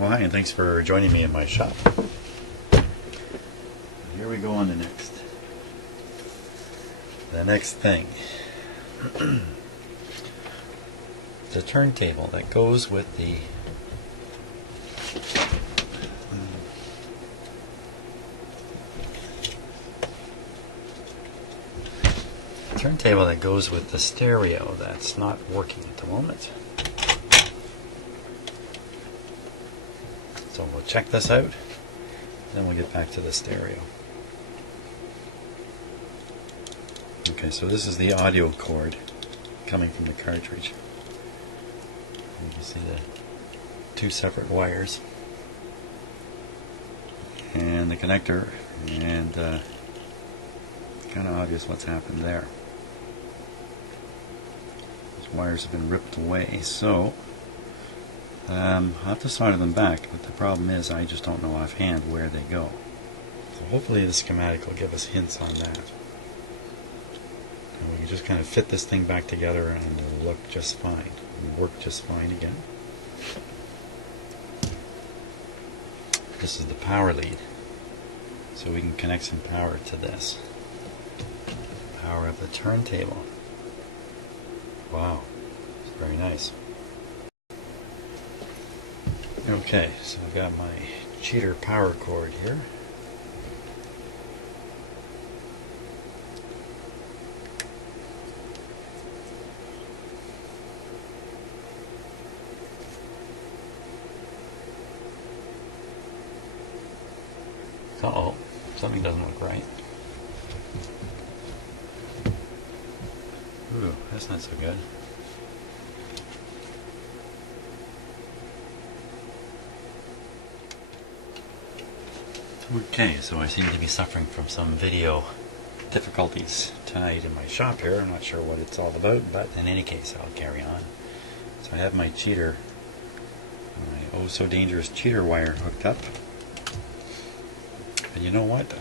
Well, hi, and thanks for joining me in my shop. Here we go on the next thing. The turntable that goes with the stereo that's not working at the moment. So we'll check this out, then we'll get back to the stereo. Okay, so this is the audio cord coming from the cartridge. You can see the two separate wires and the connector, and it's kind of obvious what's happened there. Those wires have been ripped away, so I'll have to solder them back, but the problem is I just don't know offhand where they go. So hopefully the schematic will give us hints on that. And we can just kind of fit this thing back together and it'll look just fine. It'll work just fine again. This is the power lead. So we can connect some power to this. Power of the turntable. Wow, it's very nice. Okay, so I've got my cheater power cord here. Uh-oh, something doesn't look right. Ooh, that's not so good. Okay, so I seem to be suffering from some video difficulties tonight in my shop here. I'm not sure what it's all about, but in any case, I'll carry on. So I have my cheater, my oh so dangerous cheater wire hooked up. And you know what?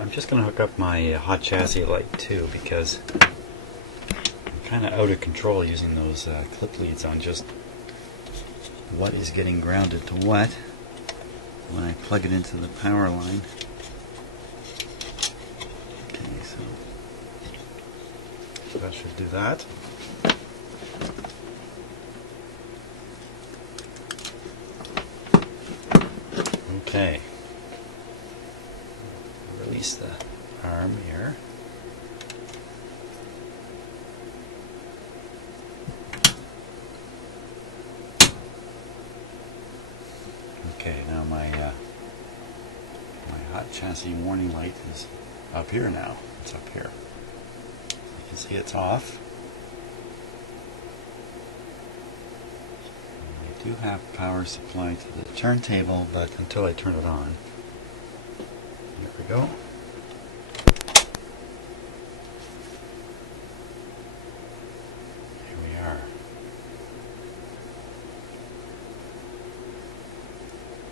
I'm just going to hook up my hot chassis light too, because I'm kind of out of control using those clip leads on just what is getting grounded to what when I plug it into the power line. Okay, so that should do that. Okay. Release the arm here. Okay, now my hot chassis warning light is up here now. It's up here. You can see it's off. And I do have power supply to the turntable, but until I turn it on. Here we go. Here we are.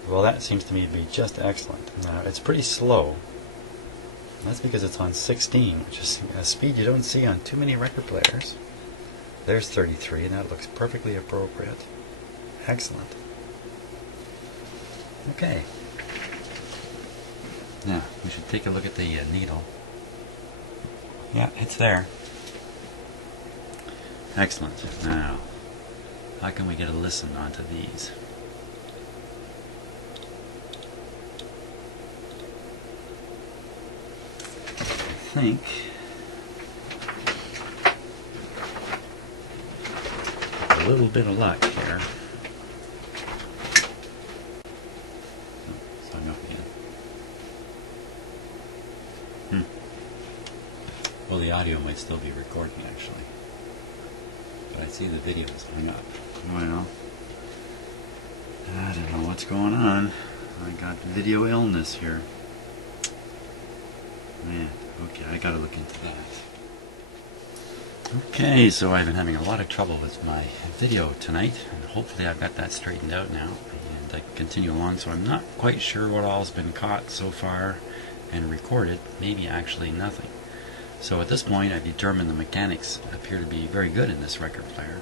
Well, that seems to me to be just excellent. Now, it's pretty slow. That's because it's on 16, which is a speed you don't see on too many record players. There's 33, and that looks perfectly appropriate. Excellent. Okay. Now, we should take a look at the needle. Yeah, it's there. Excellent. Now, how can we get a listen onto these? I think a little bit of luck here. Oh, sign off again. Well, the audio might still be recording actually, but I see the video is hung up. Well, I don't know what's going on. I got video illness here. Man, okay, I gotta look into that. Okay, so I've been having a lot of trouble with my video tonight, and hopefully I've got that straightened out now, and I can continue along. So I'm not quite sure what all's been caught so far and recorded, maybe actually nothing. So at this point I've determined the mechanics appear to be very good in this record player,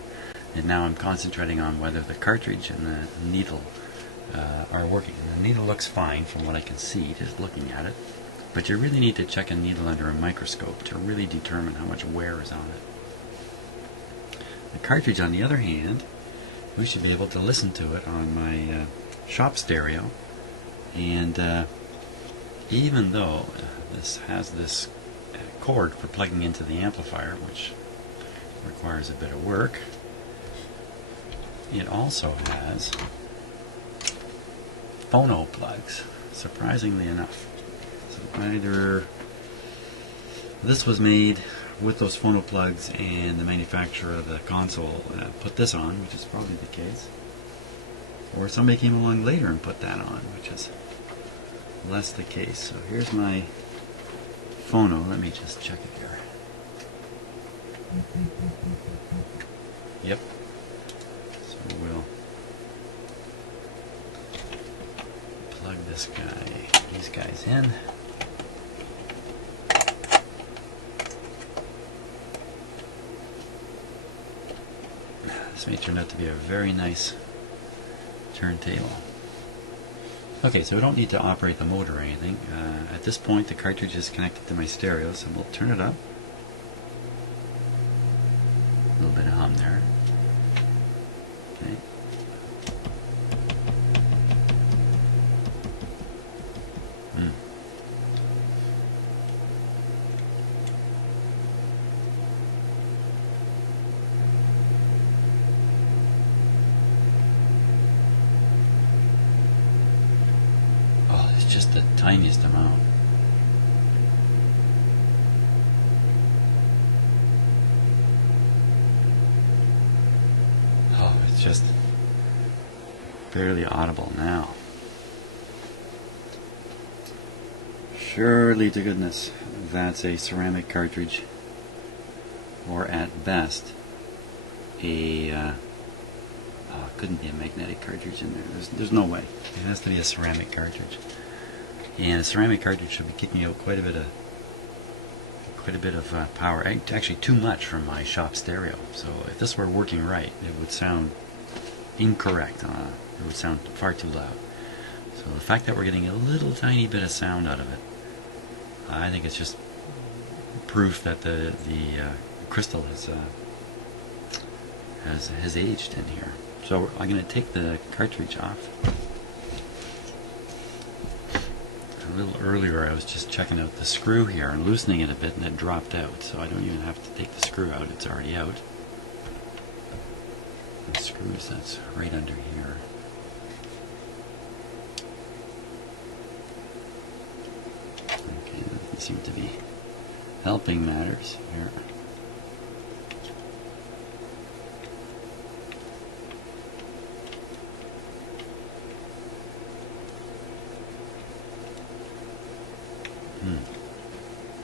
and now I'm concentrating on whether the cartridge and the needle are working. And the needle looks fine from what I can see just looking at it, but you really need to check a needle under a microscope to really determine how much wear is on it. The cartridge, on the other hand, we should be able to listen to it on my shop stereo, and even though this has this cord for plugging into the amplifier, which requires a bit of work, it also has phono plugs, surprisingly enough. So either this was made with those phono plugs and the manufacturer of the console put this on, which is probably the case, or somebody came along later and put that on, which is less the case. So here's my phono. Let me just check it here. Yep. So we'll plug these guys in. This may turn out to be a very nice turntable. Okay, so we don't need to operate the motor or anything. At this point, the cartridge is connected to my stereo, so we'll turn it up. A little bit of hum there. Okay. Oh, it's just the tiniest amount. Oh, it's just barely audible now. Surely to goodness, that's a ceramic cartridge, or at best a couldn't be a magnetic cartridge in there. There's no way. It has to be a ceramic cartridge, and a ceramic cartridge should be kicking out quite a bit of power. Actually, too much from my shop stereo. So if this were working right, it would sound incorrect. It would sound far too loud. So the fact that we're getting a little tiny bit of sound out of it, I think it's just proof that the crystal has aged in here. So I'm going to take the cartridge off. A little earlier I was just checking out the screw here and loosening it a bit, and it dropped out, so I don't even have to take the screw out, it's already out. The screws, that's right under here. Okay, that doesn't seem to be helping matters here.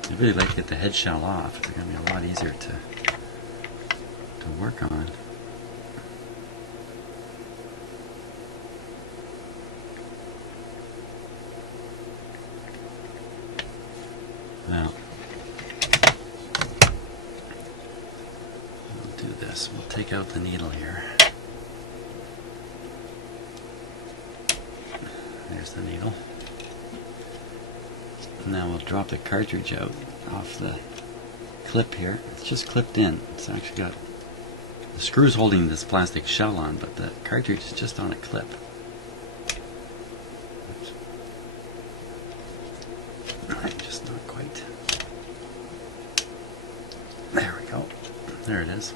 I'd really like to get the head shell off. It's going to be a lot easier to work on. Now, we'll do this. We'll take out the needle here. There's the needle. Now we'll drop the cartridge out off the clip here. It's just clipped in. It's actually got the screws holding this plastic shell on, but the cartridge is just on a clip. Just not quite. There we go. There it is.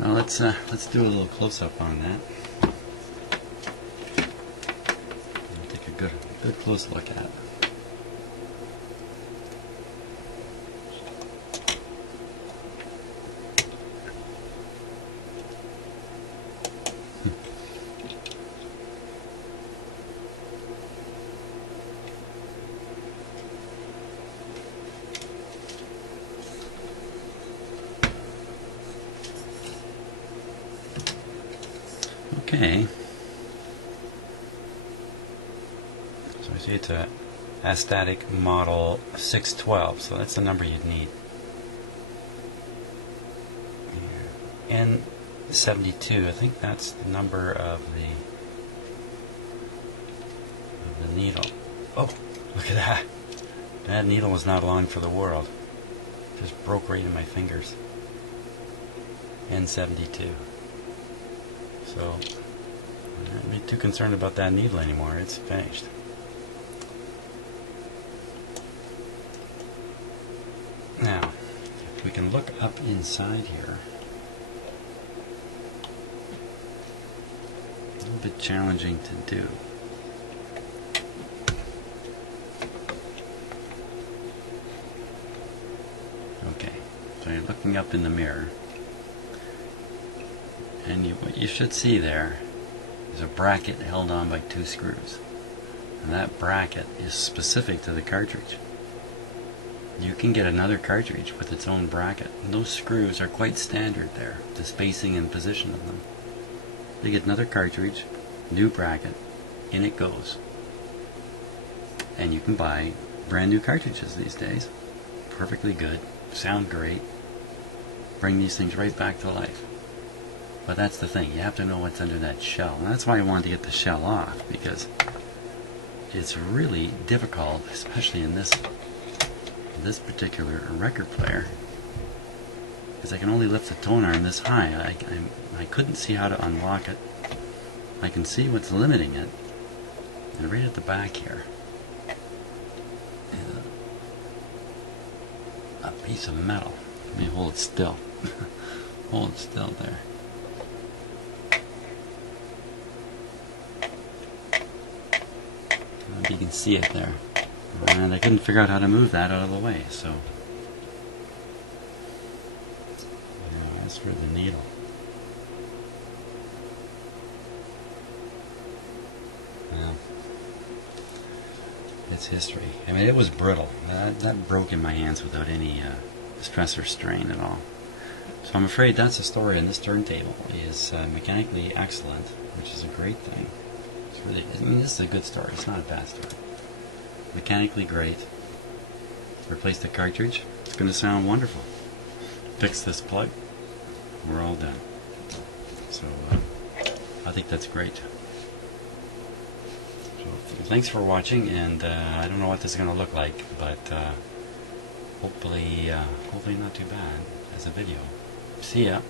Now let's do a little close-up on that. I'll take a good close look at it. Okay. So I say it's a Astatic model 612, so that's the number you'd need. N72, I think that's the number of the needle. Oh, look at that. That needle was not long for the world. Just broke right in my fingers. N72. So, I don't be too concerned about that needle anymore. It's finished. Now, if we can look up inside here. A little bit challenging to do. Okay, so you're looking up in the mirror, and what you should see there is a bracket held on by 2 screws, and that bracket is specific to the cartridge. You can get another cartridge with its own bracket, and those screws are quite standard there, the spacing and position of them. You get another cartridge, new bracket, in it goes. And you can buy brand new cartridges these days, perfectly good, sound great, bring these things right back to life. But that's the thing, you have to know what's under that shell. And that's why I wanted to get the shell off, because it's really difficult, especially in this particular record player, because I can only lift the tone arm this high. I couldn't see how to unlock it. I can see what's limiting it, and right at the back here is a piece of metal. Let me hold it still. Hold it still there. You can see it there. And I couldn't figure out how to move that out of the way, so as for the needle, well, it's history. I mean, it was brittle. That broke in my hands without any stress or strain at all. So I'm afraid that's the story on this turntable. Is mechanically excellent, which is a great thing. It's really, I mean, this is a good story. It's not a bad story. Mechanically great. Replace the cartridge. It's going to sound wonderful. Fix this plug. We're all done. So I think that's great. So thanks for watching, and I don't know what this is going to look like, but hopefully not too bad as a video. See ya.